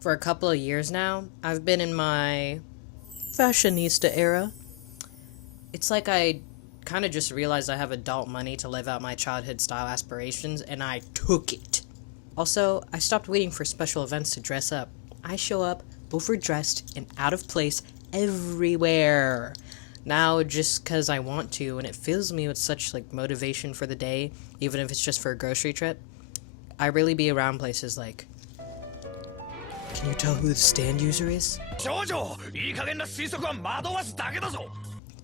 For a couple of years now, I've been in my fashionista era. It's like I kind of just realized I have adult money to live out my childhood style aspirations, and I took it. Also, I stopped waiting for special events to dress up. I show up overdressed and out of place everywhere. Now, just because I want to, and it fills me with such motivation for the day, even if it's just for a grocery trip, I really be around places like, can you tell who the stand user is?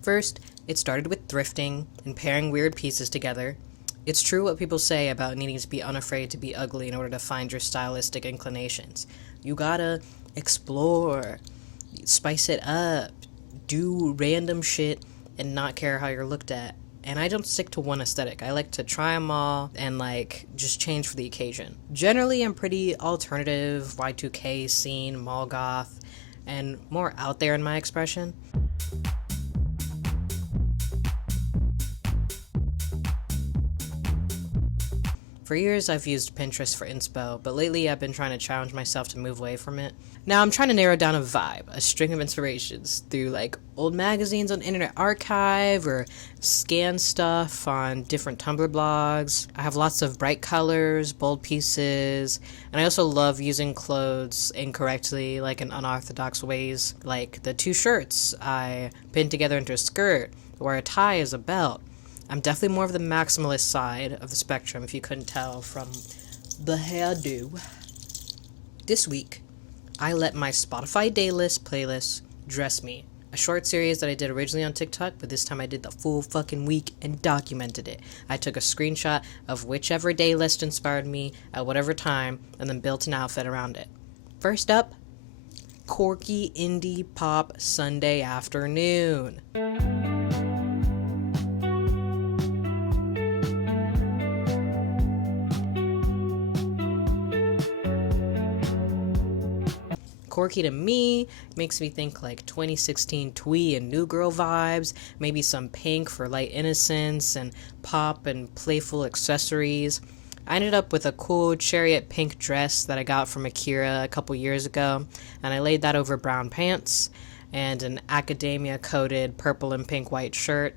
First, it started with thrifting and pairing weird pieces together. It's true what people say about needing to be unafraid to be ugly in order to find your stylistic inclinations. You gotta explore, spice it up, do random shit, and not care how you're looked at. And I don't stick to one aesthetic. I like to try them all and just change for the occasion. Generally, I'm pretty alternative, Y2K scene, mall goth, and more out there in my expression. For years, I've used Pinterest for inspo, but lately I've been trying to challenge myself to move away from it. Now I'm trying to narrow down a vibe, a string of inspirations through old magazines on Internet Archive or scan stuff on different Tumblr blogs. I have lots of bright colors, bold pieces, and I also love using clothes incorrectly, in unorthodox ways, like the two shirts I pinned together into a skirt, or a tie as a belt. I'm definitely more of the maximalist side of the spectrum, if you couldn't tell from the hairdo. This week, I let my Spotify Daylist playlist dress me. A short series that I did originally on TikTok, but this time I did the full fucking week and documented it. I took a screenshot of whichever Daylist inspired me at whatever time, and then built an outfit around it. First up, quirky indie pop Sunday afternoon. Quirky to me makes me think 2016 twee and new girl vibes, maybe some pink for light innocence, and pop and playful accessories. I ended up with a cool chariot pink dress that I got from Akira a couple years ago, and I laid that over brown pants and an academia coated purple and pink white shirt.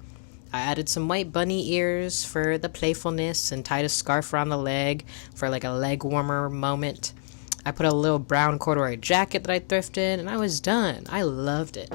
I added some white bunny ears for the playfulness and tied a scarf around the leg for a leg warmer moment. I put a little brown corduroy jacket that I thrifted, and I was done. I loved it.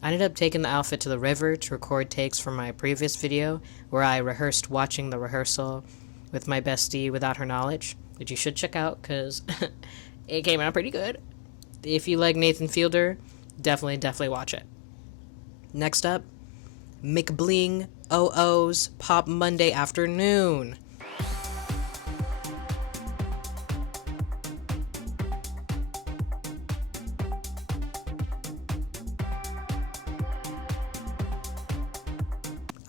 I ended up taking the outfit to the river to record takes from my previous video where I rehearsed watching the rehearsal with my bestie without her knowledge, which you should check out because it came out pretty good. If you like Nathan Fielder, definitely watch it. Next up, McBling OO's Pop Monday Afternoon.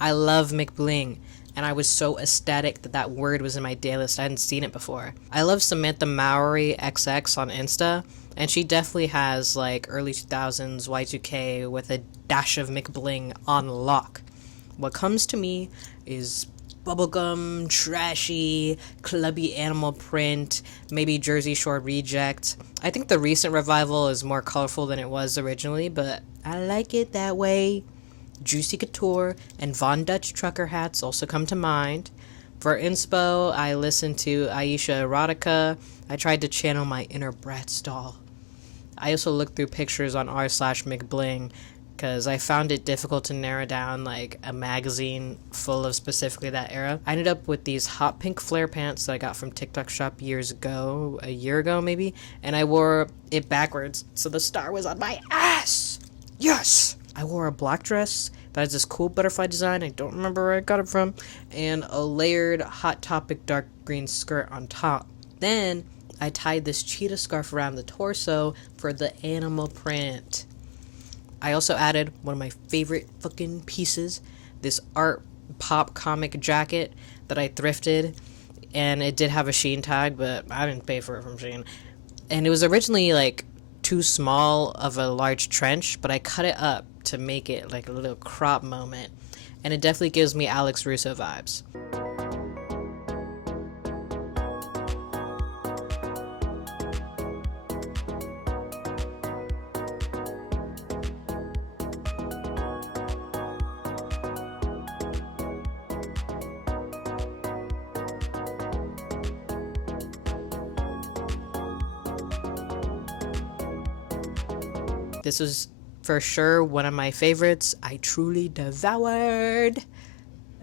I love McBling, and I was so ecstatic that word was in my daylist. I hadn't seen it before. I love Samantha Mowry XX on Insta, and she definitely has early 2000s Y2K with a dash of McBling on lock. What comes to me is bubblegum, trashy, clubby animal print, maybe Jersey Shore reject. I think the recent revival is more colorful than it was originally, but I like it that way. Juicy Couture and Von Dutch trucker hats also come to mind. For inspo, I listened to Aisha Erotica. I tried to channel my inner Bratz doll. I also looked through pictures on r/McBling because I found it difficult to narrow down a magazine full of specifically that era. I ended up with these hot pink flare pants that I got from TikTok shop years ago, a year ago maybe, and I wore it backwards so the star was on my ass. Yes! I wore a black dress that has this cool butterfly design, I don't remember where I got it from, and a layered Hot Topic dark green skirt on top. Then I tied this cheetah scarf around the torso for the animal print. I also added one of my favorite fucking pieces, this art pop comic jacket that I thrifted, and it did have a Shein tag, but I didn't pay for it from Shein. And it was originally like too small of a large trench, but I cut it up to make it like a little crop moment, and it definitely gives me Alex Russo vibes. This was for sure one of my favorites. I truly devoured.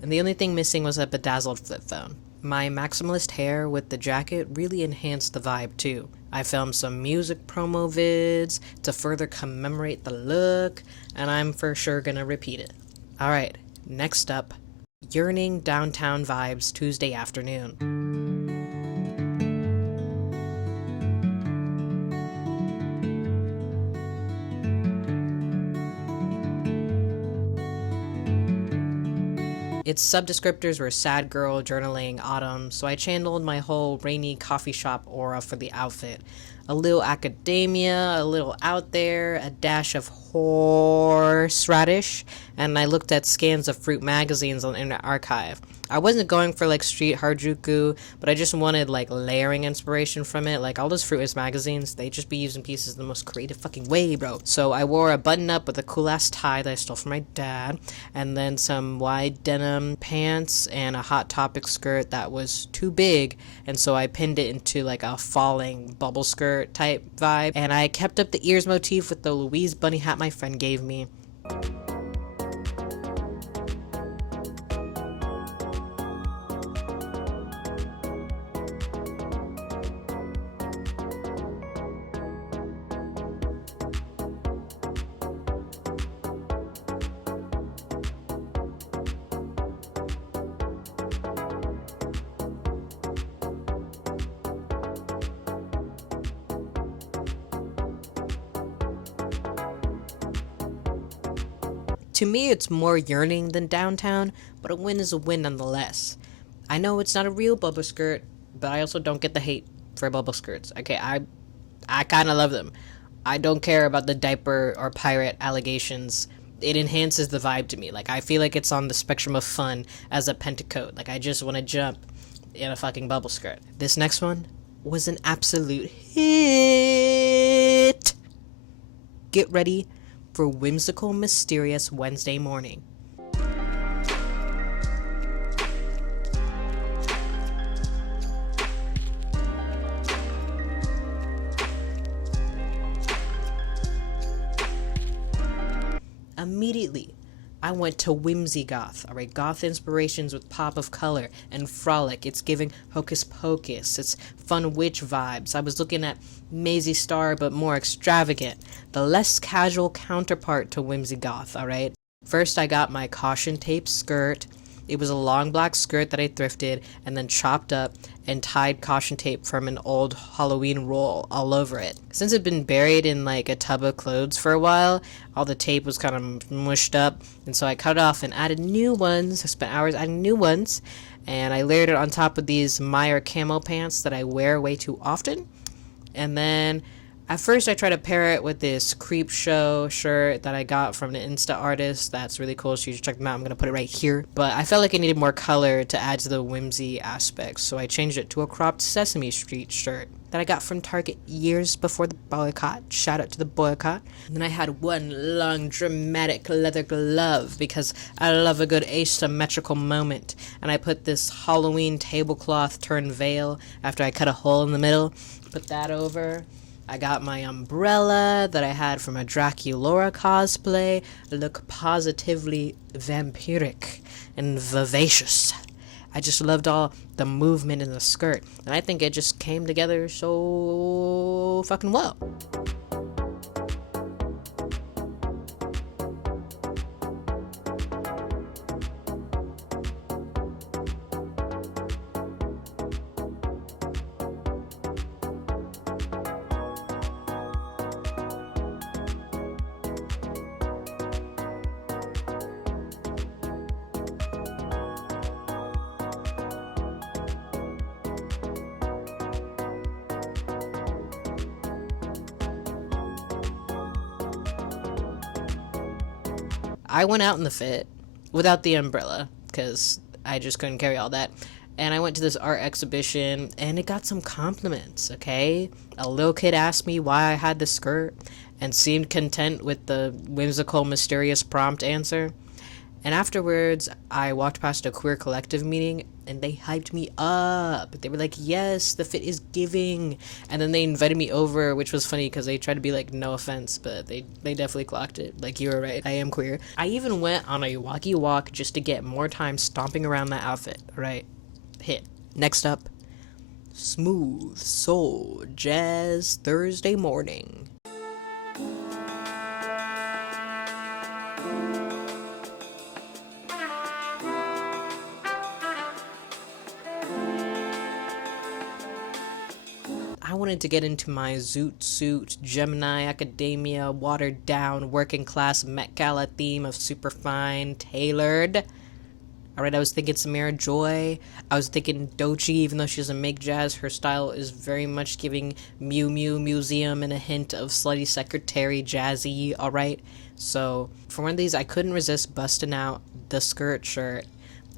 And the only thing missing was a bedazzled flip phone. My maximalist hair with the jacket really enhanced the vibe too. I filmed some music promo vids to further commemorate the look, and I'm for sure gonna repeat it. Alright, next up, yearning downtown vibes Tuesday afternoon. Its subdescriptors were sad girl, journaling, autumn, so I channeled my whole rainy coffee shop aura for the outfit. A little academia, a little out there, a dash of horseradish, and I looked at scans of fruit magazines on Internet Archive. I wasn't going for like street Harajuku, but I just wanted like layering inspiration from it. Like all those fruitless magazines, they just be using pieces the most creative fucking way, bro. So I wore a button up with a cool ass tie that I stole from my dad, and then some wide denim pants and a Hot Topic skirt that was too big, and so I pinned it into like a falling bubble skirt type vibe. And I kept up the ears motif with the Louise bunny hat my friend gave me. To me, it's more yearning than downtown, but a win is a win nonetheless. I know it's not a real bubble skirt, but I also don't get the hate for bubble skirts. Okay, I kind of love them. I don't care about the diaper or pirate allegations. It enhances the vibe to me. Like, I feel like it's on the spectrum of fun as a pentecoat. Like, I just want to jump in a fucking bubble skirt. This next one was an absolute hit. Get ready for whimsical, mysterious Wednesday morning. Immediately, I went to whimsy goth. Alright, goth inspirations with pop of color and frolic. It's giving hocus pocus. It's fun witch vibes. I was looking at Maisie Star, but more extravagant. The less casual counterpart to whimsy goth, alright? First, I got my caution tape skirt. It was a long black skirt that I thrifted and then chopped up and tied caution tape from an old Halloween roll all over it. Since it'd been buried in like a tub of clothes for a while, all the tape was kind of mushed up, and so I cut it off and added new ones. I spent hours adding new ones, and I layered it on top of these Meyer camo pants that I wear way too often. And then at first I tried to pair it with this Creep Show shirt that I got from the Insta artist. That's really cool, so you should check them out. I'm going to put it right here. But I felt like I needed more color to add to the whimsy aspects, so I changed it to a cropped Sesame Street shirt that I got from Target years before the boycott. Shout out to the boycott. And then I had one long dramatic leather glove because I love a good asymmetrical moment. And I put this Halloween tablecloth turned veil after I cut a hole in the middle. Put that over. I got my umbrella that I had from a Draculaura cosplay. Look positively vampiric and vivacious. I just loved all the movement in the skirt, and I think it just came together so fucking well. I went out in the fit without the umbrella because I just couldn't carry all that. And I went to this art exhibition and it got some compliments, okay? A little kid asked me why I had the skirt and seemed content with the whimsical, mysterious prompt answer. And afterwards, I walked past a queer collective meeting and they hyped me up. They were like, yes, the fit is giving. And then they invited me over, which was funny because they tried to be like, no offense, but they definitely clocked it. Like, you were right, I am queer. I even went on a walkie walk just to get more time stomping around that outfit, right? Hit. Next up, smooth soul jazz Thursday morning. I wanted to get into my zoot suit, Gemini Academia, watered down, working class Met Gala theme of superfine, tailored. Alright, I was thinking Samara Joy. I was thinking Doechii, even though she doesn't make jazz. Her style is very much giving Mew Mew Museum and a hint of Slutty Secretary jazzy, alright? So, for one of these, I couldn't resist busting out the skirt shirt.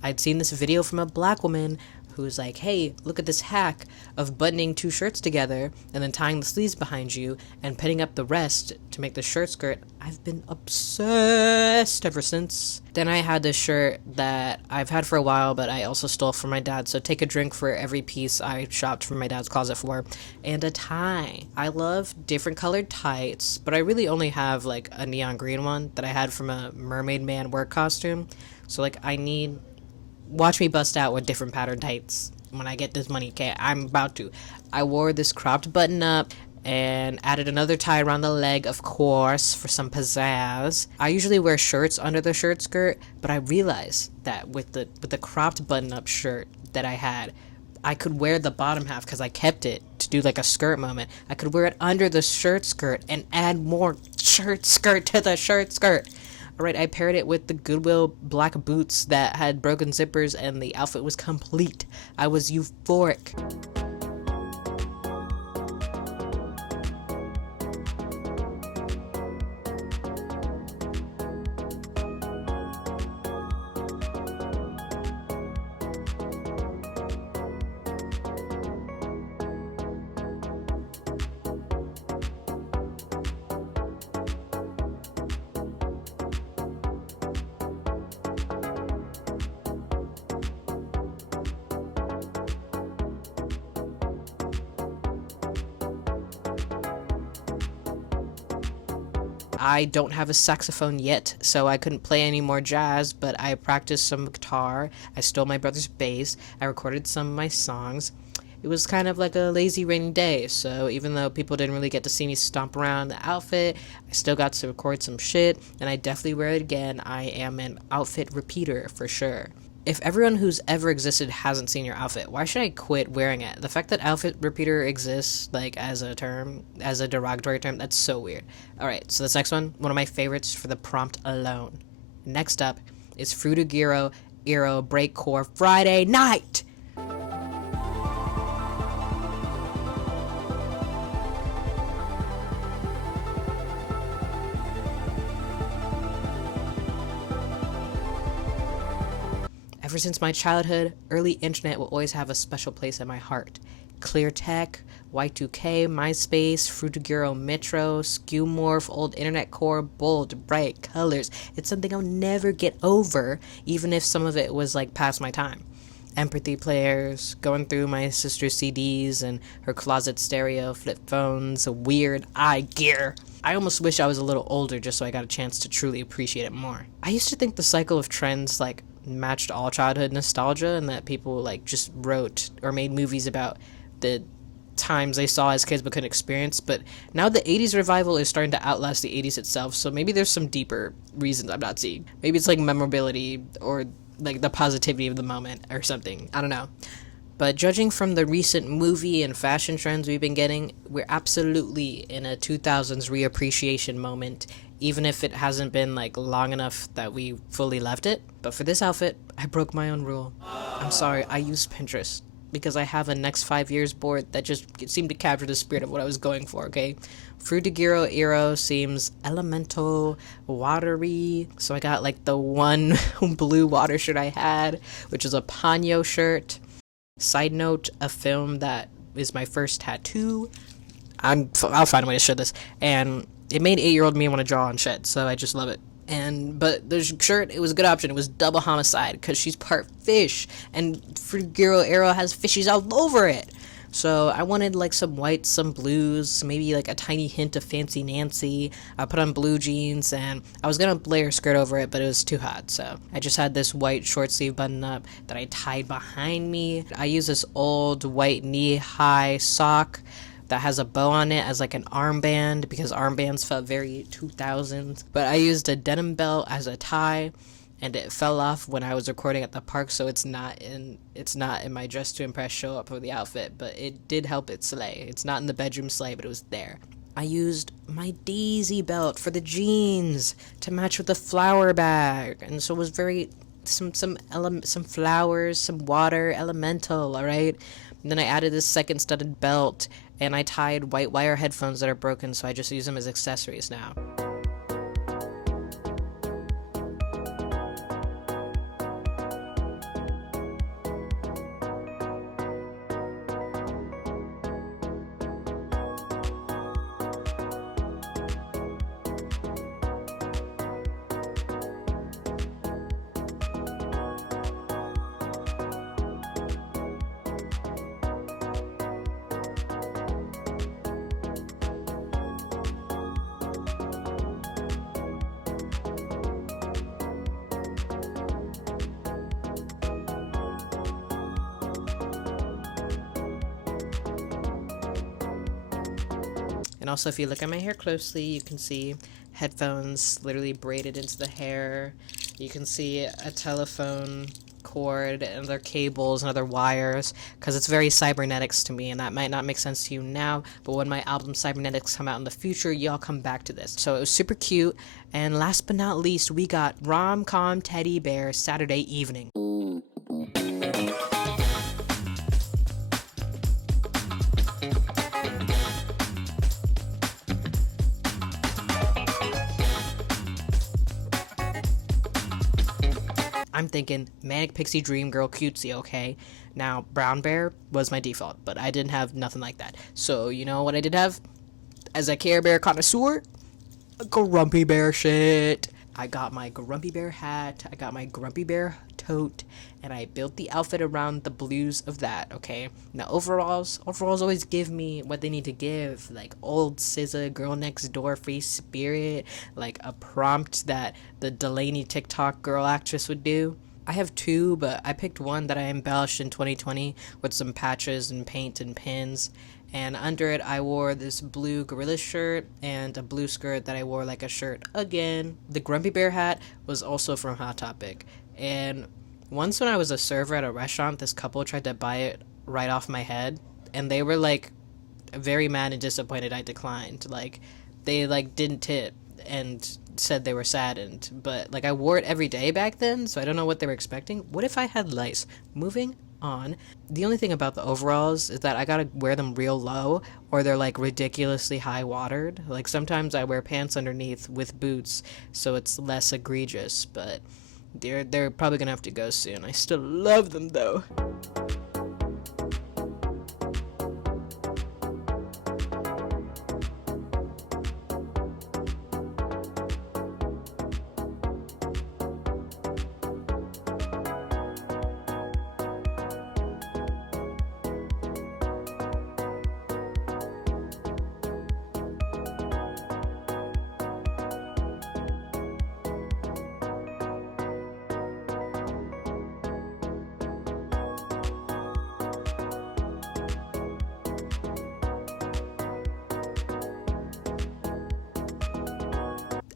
I'd seen this video from a black woman who was like, hey, look at this hack of buttoning two shirts together and then tying the sleeves behind you and pinning up the rest to make the shirt skirt. I've been obsessed ever since. Then I had this shirt that I've had for a while, but I also stole from my dad, so take a drink for every piece I shopped from my dad's closet for. And a tie. I love different colored tights, but I really only have like a neon green one that I had from a mermaid man work costume. So like watch me bust out with different pattern tights when I get this money, okay? I'm about to. I wore this cropped button up and added another tie around the leg, of course, for some pizzazz. I usually wear shirts under the shirt skirt, but I realized that with the cropped button up shirt that I had, I could wear the bottom half because I kept it to do like a skirt moment. I could wear it under the shirt skirt and add more shirt skirt to the shirt skirt. Alright, I paired it with the Goodwill black boots that had broken zippers and the outfit was complete. I was euphoric. I don't have a saxophone yet, so I couldn't play any more jazz, but I practiced some guitar, I stole my brother's bass, I recorded some of my songs. It was kind of like a lazy rainy day, so even though people didn't really get to see me stomp around the outfit, I still got to record some shit, and I definitely wear it again. I am an outfit repeater for sure. If everyone who's ever existed hasn't seen your outfit, why should I quit wearing it? The fact that outfit repeater exists, like, as a term, as a derogatory term, that's so weird. Alright, so this next one of my favorites for the prompt alone. Next up is Frutagiro Eero Breakcore Friday Night! Ever since my childhood, early internet will always have a special place in my heart. Clear Tech, Y2K, MySpace, Frutagiro Metro, Skewmorph, old internet core, bold, bright colors. It's something I'll never get over, even if some of it was like past my time. MP3 players, going through my sister's CDs and her closet stereo, flip phones, weird eye gear. I almost wish I was a little older just so I got a chance to truly appreciate it more. I used to think the cycle of trends like matched all childhood nostalgia and that people like just wrote or made movies about the times they saw as kids but couldn't experience, but now the 80s revival is starting to outlast the 80s itself, so maybe there's some deeper reasons I'm not seeing. Maybe it's like memorability or like the positivity of the moment or something. I don't know. But judging from the recent movie and fashion trends we've been getting, we're absolutely in a 2000s reappreciation moment, even if it hasn't been like long enough that we fully left it. But for this outfit, I broke my own rule. I'm sorry, I used Pinterest. because I have a next 5 years board that just seemed to capture the spirit of what I was going for, okay? Frutagiro Eero seems elemental, watery, so I got like the one blue water shirt I had, which is a Ponyo shirt. Side note, a film that is my first tattoo. I'll find a way to show this, and it made 8-year-old me want to draw on shit, so I just love it. But the shirt, it was a good option. It was double homicide because she's part fish, and Frutagiro Eero has fishies all over it. So I wanted like some whites, some blues, maybe like a tiny hint of Fancy Nancy. I put on blue jeans, and I was gonna layer a skirt over it, but it was too hot. So I just had this white short sleeve button up that I tied behind me. I used this old white knee-high sock that has a bow on it as like an armband, because armbands felt very 2000s. But I used a denim belt as a tie, and it fell off when I was recording at the park, so it's not in my dress to impress show up for the outfit, but it did help it slay. It's not in the bedroom slay, but it was there. I used my Daisy belt for the jeans to match with the flower bag, and so it was very some flowers, some water, elemental, all right? And then I added this second studded belt, and I tied white wire headphones that are broken, so I just use them as accessories now. And also, if you look at my hair closely, you can see headphones literally braided into the hair. You can see a telephone cord and other cables and other wires, because it's very cybernetics to me, and that might not make sense to you now, but when my album Cybernetics come out in the future, y'all come back to this. So it was super cute. And last but not least, we got rom-com teddy bear Saturday evening. I'm thinking Manic Pixie Dream Girl cutesy, okay? Now, Brown Bear was my default, but I didn't have nothing like that. So, you know what I did have? As a Care Bear connoisseur, a Grumpy Bear shit. I got my Grumpy Bear hat, I got my Grumpy Bear tote, and I built the outfit around the blues of that, okay? Now, overalls always give me what they need to give, like old SZA, girl next door, free spirit, like a prompt that the Delaney TikTok girl actress would do. I have two, but I picked one that I embellished in 2020 with some patches and paint and pins. And under it, I wore this blue gorilla shirt and a blue skirt that I wore like a shirt again. The Grumpy Bear hat was also from Hot Topic. And once when I was a server at a restaurant, this couple tried to buy it right off my head. And they were like very mad and disappointed I declined. Like, they like didn't tip and said they were saddened. But like, I wore it every day back then, so I don't know what they were expecting. What if I had lice? Moving on. The only thing about the overalls is that I gotta wear them real low, or they're like ridiculously high watered. Like, sometimes I wear pants underneath with boots, so it's less egregious, but they're probably gonna have to go soon. I still love them though.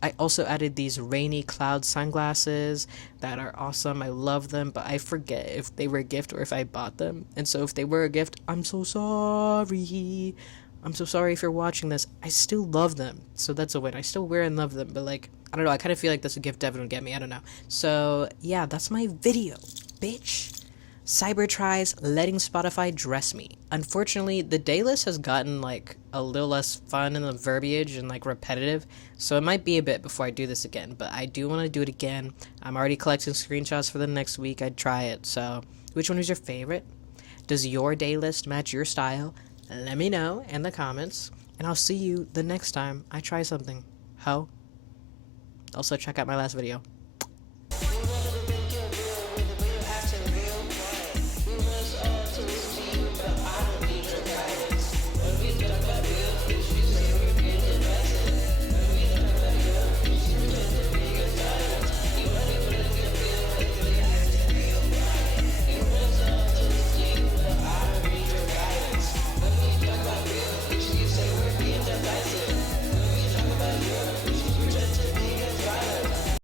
I also added these rainy cloud sunglasses that are awesome. I love them, but I forget if they were a gift or if I bought them. And so if they were a gift, I'm so sorry. I'm so sorry if you're watching this. I still love them, so that's a win. I still wear and love them, but like, I don't know, I kind of feel like that's a gift Devin would get me. I don't know. So yeah, that's my video, bitch. Cyber tries letting Spotify dress me. Unfortunately, the Daylist has gotten like a little less fun in the verbiage and like repetitive, so it might be a bit before I do this again, but I do want to do it again. I'm already collecting screenshots for the next week. I'd try it. So, which one was your favorite? Does your Daylist match your style? Let me know in the comments, and I'll see you the next time I try something. Also, check out my last video.